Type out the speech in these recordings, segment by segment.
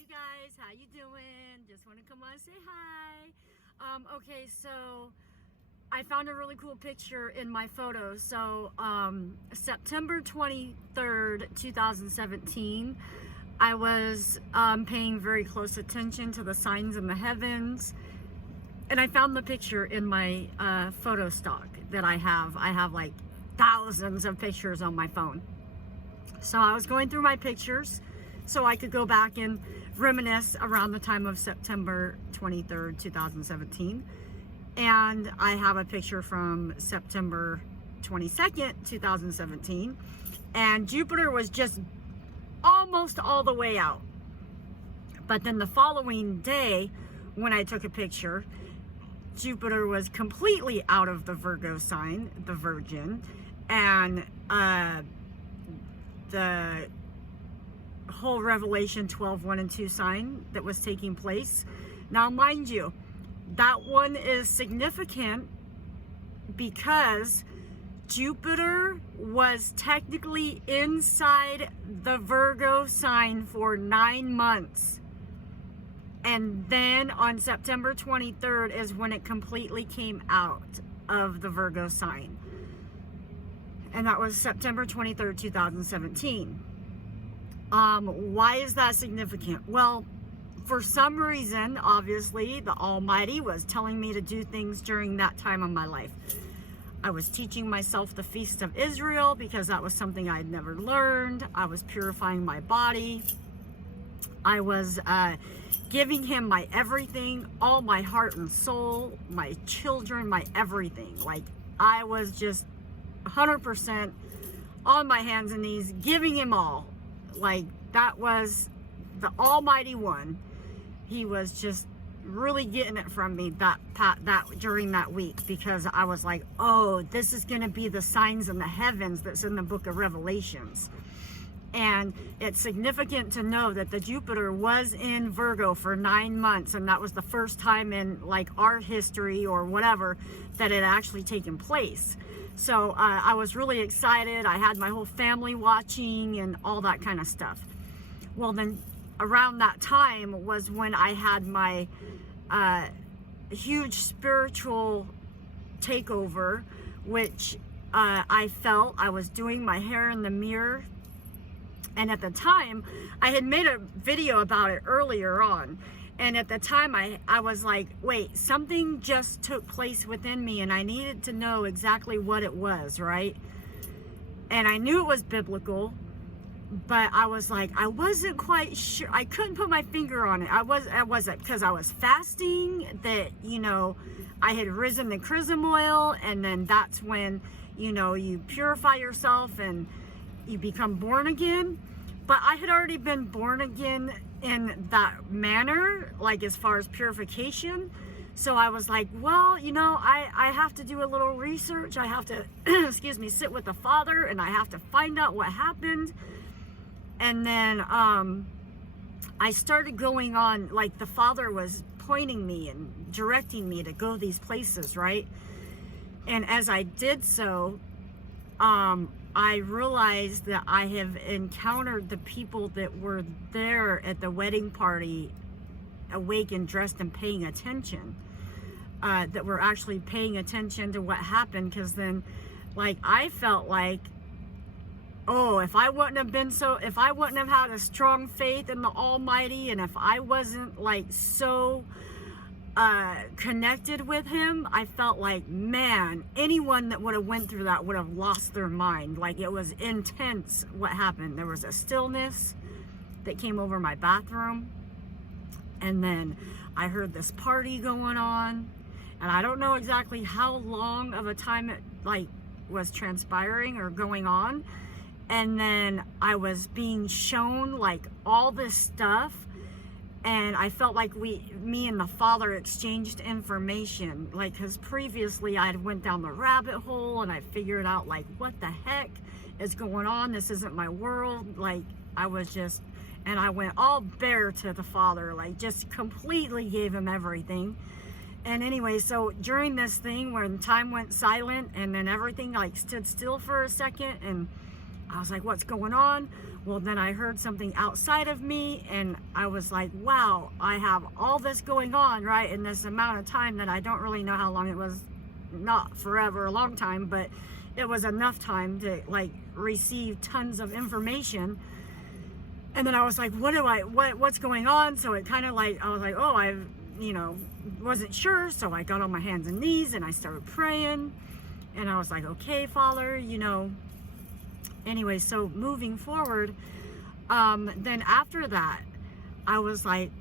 you guys, how you doing? Just want to come on and say hi. Okay, so I found a really cool picture in my photos. So September 23rd, 2017, I was paying very close attention to the signs in the heavens, and I found the picture in my photo stock that I have. I have like thousands of pictures on my phone. So I was going through my pictures so I could go back and reminisce around the time of September 23rd, 2017. And I have a picture from September 22nd, 2017. And Jupiter was just almost all the way out. But then the following day, when I took a picture, Jupiter was completely out of the Virgo sign, the Virgin. And the whole Revelation 12, 1 and 2 sign that was taking place. Now, mind you, that one is significant because Jupiter was technically inside the Virgo sign for 9 months. And then on September 23rd is when it completely came out of the Virgo sign. And that was September 23rd, 2017. Why is that significant? Well, for some reason, obviously, the Almighty was telling me to do things during that time of my life. I was teaching myself the Feast of Israel because that was something I had never learned. I was purifying my body. I was giving him my everything, all my heart and soul, my children, my everything. Like, I was just 100% on my hands and knees, giving him all. Like, that was the Almighty One. He was just really getting it from me that during that week, because I was like, oh, this is going to be the signs in the heavens that's in the book of Revelations. And it's significant to know that the Jupiter was in Virgo for 9 months, and that was the first time in like our history or whatever that it actually taken place. So I was really excited. I had my whole family watching and all that kind of stuff. Well, then around that time was when I had my huge spiritual takeover, which I felt. I was doing my hair in the mirror. And at the time, I had made a video about it earlier on. And at the time, I was like, wait, something just took place within me, and I needed to know exactly what it was, right? And I knew it was biblical, but I was like, I wasn't quite sure. I couldn't put my finger on it. I wasn't, because I was fasting, that, you know, I had risen the chrism oil, and then that's when, you know, you purify yourself and you become born again. But I had already been born again in that manner, like as far as purification. So I was like, well, you know, I have to do a little research. I have to, excuse me, sit with the Father, and I have to find out what happened. And then I started going on, like the Father was pointing me and directing me to go these places, right? And as I did so, I realized that I have encountered the people that were there at the wedding party, awake and dressed and paying attention, that were actually paying attention to what happened. Because then, like, I felt like, oh, if I wouldn't have had a strong faith in the Almighty, and if I wasn't like so connected with him, I felt like, man, anyone that would have went through that would have lost their mind. Like, it was intense what happened. There was a stillness that came over my bathroom, and then I heard this party going on, and I don't know exactly how long of a time it like was transpiring or going on. And then I was being shown like all this stuff, and I felt like me and the Father exchanged information, like, because previously I had went down the rabbit hole and I figured out like, what the heck is going on? This isn't my world. Like, I was just, and I went all bare to the Father, like just completely gave him everything. And anyway, so during this thing when time went silent and then everything like stood still for a second, and I was like, what's going on? Well, then I heard something outside of me, and I was like, wow, I have all this going on, right, in this amount of time that I don't really know how long it was. Not forever, a long time, but it was enough time to like receive tons of information. And then I was like, what's going on? So it kind of like, I was like, oh, I wasn't sure. So I got on my hands and knees and I started praying, and I was like, okay, Father, anyway, so moving forward, then after that, I was like,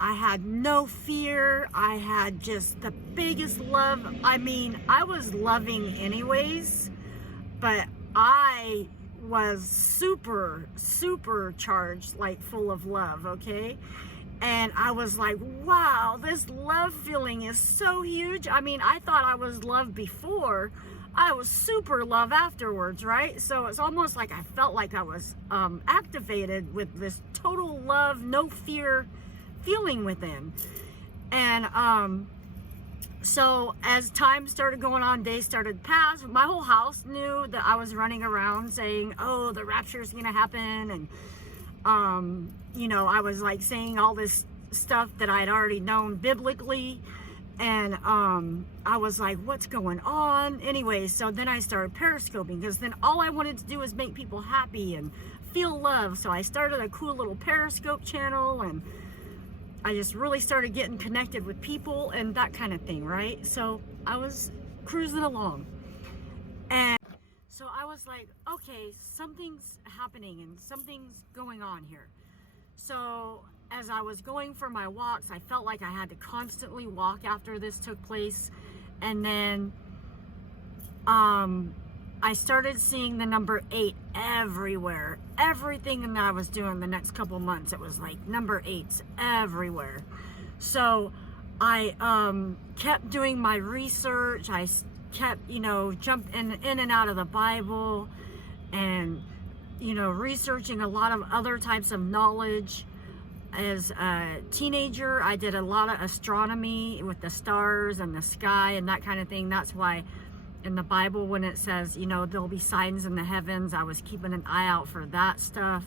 I had no fear. I had just the biggest love. I mean, I was loving anyways, but I was super charged, like full of love, okay? And I was like, wow, this love feeling is so huge. I mean, I thought I was loved before. I was super love afterwards, right? So it's almost like I felt like I was activated with this total love, no fear feeling within. And so as time started going on, days started to pass, my whole house knew that I was running around saying, oh, the rapture is gonna happen. And I was like saying all this stuff that I had already known biblically. And I was like, what's going on? Anyway, so then I started periscoping, because then all I wanted to do was make people happy and feel love. So I started a cool little periscope channel, and I just really started getting connected with people and that kind of thing, right? So I was cruising along, and so I was like, okay, something's happening and something's going on here. So as I was going for my walks, I felt like I had to constantly walk after this took place. And then I started seeing the number 8 everywhere. Everything that I was doing the next couple months, it was like number 8s everywhere. So I kept doing my research. I kept, jumping in and out of the Bible, and, researching a lot of other types of knowledge. As a teenager, I did a lot of astronomy with the stars and the sky and that kind of thing. That's why in the Bible, when it says, there'll be signs in the heavens, I was keeping an eye out for that stuff.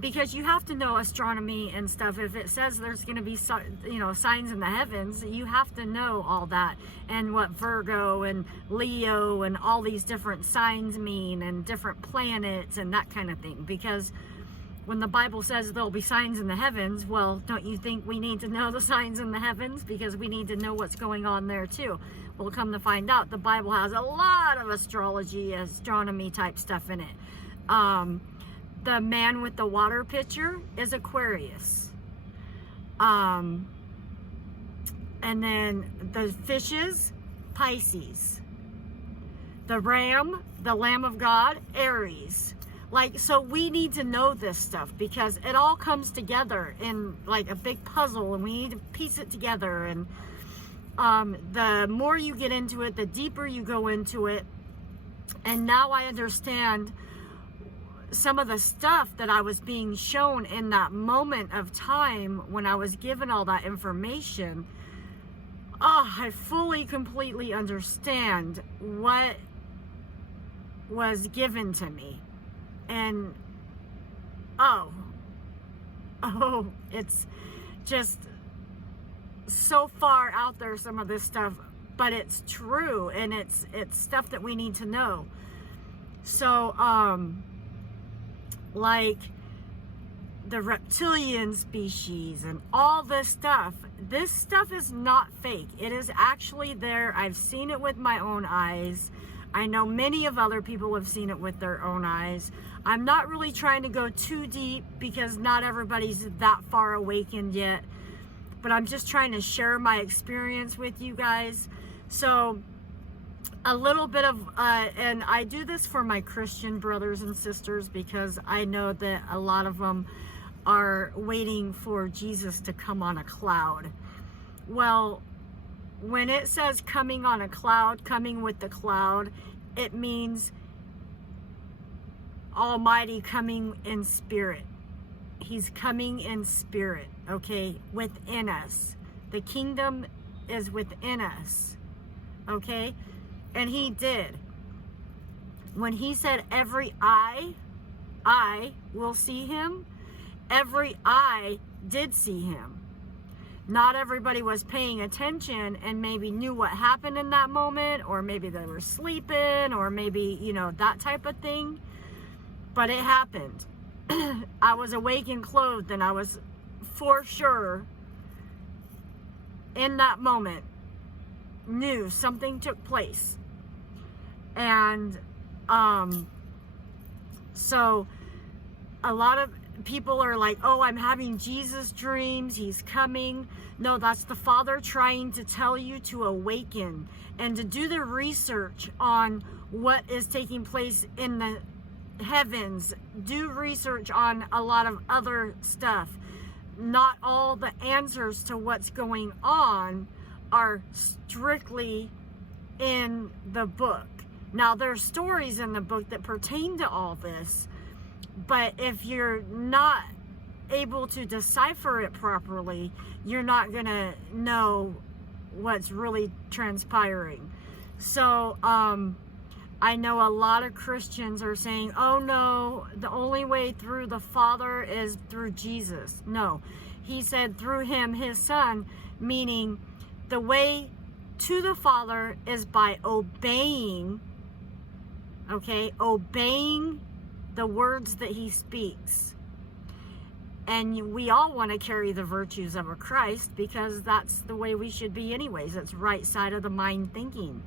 Because you have to know astronomy and stuff. If it says there's going to be, signs in the heavens, you have to know all that, and what Virgo and Leo and all these different signs mean, and different planets and that kind of thing. Because when the Bible says there'll be signs in the heavens, well, don't you think we need to know the signs in the heavens? Because we need to know what's going on there too. Well, come to find out, the Bible has a lot of astrology, astronomy type stuff in it. The man with the water pitcher is Aquarius. And then the fishes, Pisces. The ram, the Lamb of God, Aries. So we need to know this stuff, because it all comes together in like a big puzzle, and we need to piece it together. And the more you get into it, the deeper you go into it. And now I understand some of the stuff that I was being shown in that moment of time when I was given all that information. I fully, completely understand what was given to me. And it's just so far out there, some of this stuff, but it's true, and it's stuff that we need to know. So like the reptilian species and all this stuff is not fake. It is actually there. I've seen it with my own eyes. I know many of other people have seen it with their own eyes. I'm not really trying to go too deep, because not everybody's that far awakened yet, but I'm just trying to share my experience with you guys. So a little bit of, and I do this for my Christian brothers and sisters, because I know that a lot of them are waiting for Jesus to come on a cloud. Well, when it says coming on a cloud, coming with the cloud, it means Almighty coming in spirit. He's coming in spirit, okay, within us. The kingdom is within us, okay? And he did. When he said every eye will see him, every eye did see him. Not everybody was paying attention and maybe knew what happened in that moment, or maybe they were sleeping, or maybe, you know, that type of thing. But it happened. I was awake and clothed, and I was for sure in that moment knew something took place. And so a lot of people are like, oh, I'm having Jesus dreams, he's coming. No, that's the Father trying to tell you to awaken and to do the research on what is taking place in the heavens. Do research on a lot of other stuff. Not all the answers to what's going on are strictly in the book. Now, there's stories in the book that pertain to all this, but if you're not able to decipher it properly, you're not going to know what's really transpiring. So, I know a lot of Christians are saying, oh no, the only way through the Father is through Jesus. No, he said through him, his Son, meaning the way to the Father is by obeying, okay, obeying the words that he speaks. And we all want to carry the virtues of a Christ, because that's the way we should be anyways. It's right side of the mind thinking.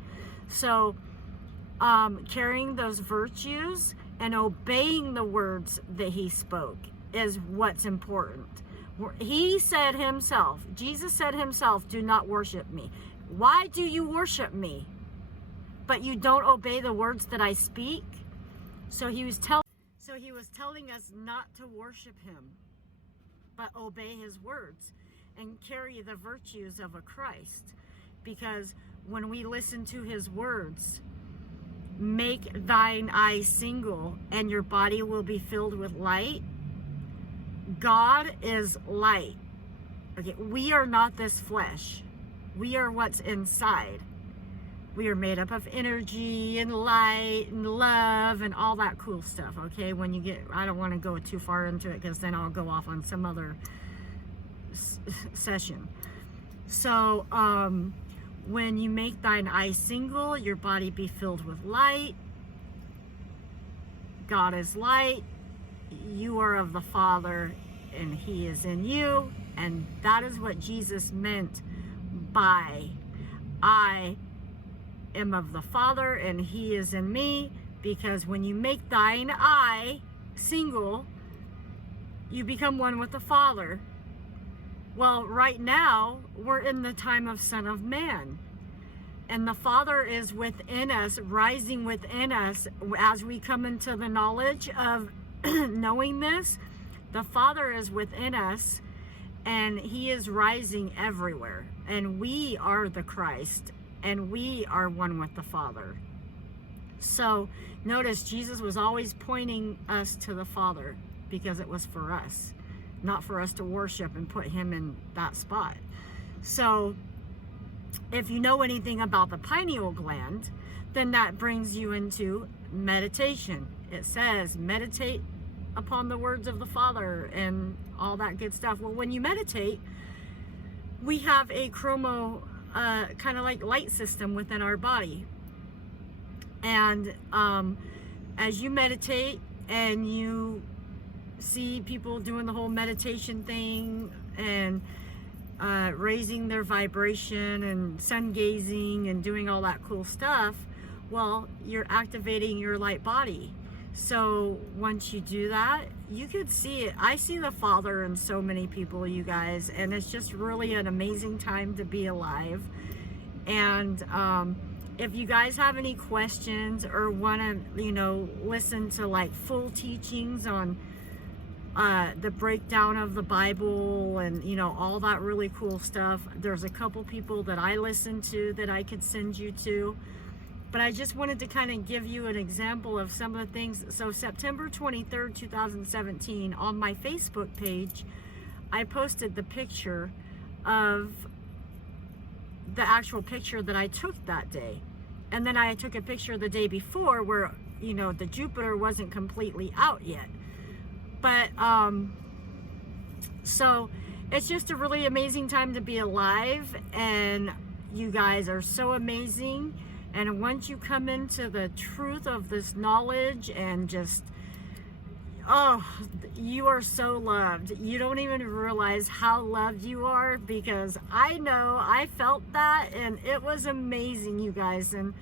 So carrying those virtues and obeying the words that he spoke is what's important. He said himself, Jesus said himself, do not worship me. Why do you worship me, but you don't obey the words that I speak? So he was telling us not to worship him, but obey his words and carry the virtues of a Christ. Because when we listen to his words, make thine eyes single and your body will be filled with light. God is light. Okay, we are not this flesh. We are what's inside. We are made up of energy and light and love and all that cool stuff, okay? When you get, I don't want to go too far into it because then I'll go off on some other session. So, when you make thine eyes single, your body be filled with light. God is light. You are of the Father, and he is in you. And that is what Jesus meant by I am of the Father, and he is in me. Because when you make thine eye single, you become one with the Father. Well, right now, we're in the time of Son of Man. And the Father is within us, rising within us. As we come into the knowledge of knowing this, the Father is within us, and he is rising everywhere. And we are the Christ, and we are one with the Father. So, notice Jesus was always pointing us to the Father, because it was for us. Not for us to worship and put him in that spot. So, if you know anything about the pineal gland, then that brings you into meditation. It says, meditate upon the words of the Father and all that good stuff. Well, when you meditate, we have a kind of like light system within our body. And as you meditate and you see people doing the whole meditation thing and raising their vibration and sun gazing and doing all that cool stuff, well, you're activating your light body. So once you do that, you could see it. I see the Father in so many people, you guys, and it's just really an amazing time to be alive. And if you guys have any questions or want to, you know, listen to like full teachings on the breakdown of the Bible and, you know, all that really cool stuff, there's a couple people that I listen to that I could send you to. But I just wanted to kind of give you an example of some of the things. So September 23rd, 2017, on my Facebook page, I posted the picture of the actual picture that I took that day. And then I took a picture the day before where you know, the Jupiter wasn't completely out yet. But so it's just a really amazing time to be alive, and you guys are so amazing. And once you come into the truth of this knowledge and just, oh, you are so loved. You don't even realize how loved you are, because I know I felt that, and it was amazing, you guys. And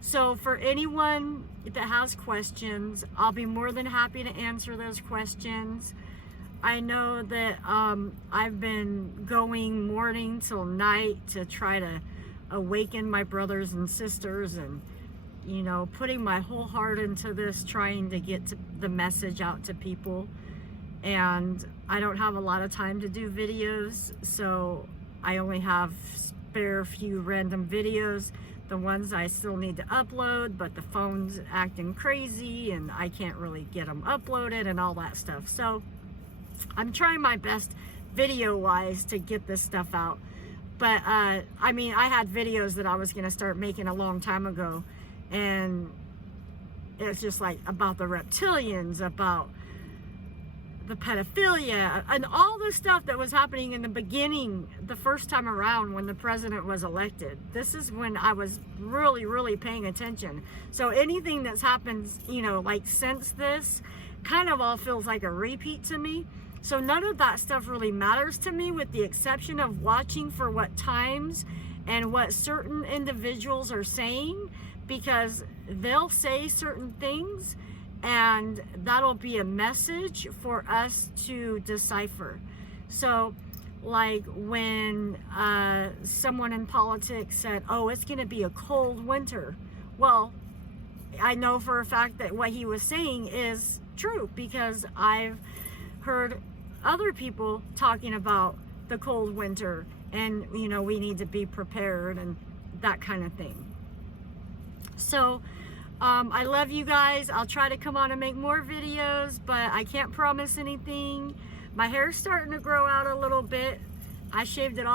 so for anyone that has questions, I'll be more than happy to answer those questions. I know that I've been going morning till night to try to awaken my brothers and sisters, and you know, putting my whole heart into this, trying to get the message out to people. And I don't have a lot of time to do videos, so I only have spare few random videos, the ones I still need to upload, but the phone's acting crazy and I can't really get them uploaded and all that stuff. So I'm trying my best video wise to get this stuff out. But I mean, I had videos that I was going to start making a long time ago, and it's just like about the reptilians, about the pedophilia, and all the stuff that was happening in the beginning, the first time around when the president was elected. This is when I was really paying attention. So anything that's happened, you know, like since this, kind of all feels like a repeat to me. So none of that stuff really matters to me, with the exception of watching for what times and what certain individuals are saying, because they'll say certain things and that'll be a message for us to decipher. So like when someone in politics said, oh, it's going to be a cold winter. Well, I know for a fact that what he was saying is true, because I've heard other people talking about the cold winter, and you know, we need to be prepared and that kind of thing. So I love you guys. I'll try to come on and make more videos, but I can't promise anything. My hair's starting to grow out a little bit. I shaved it all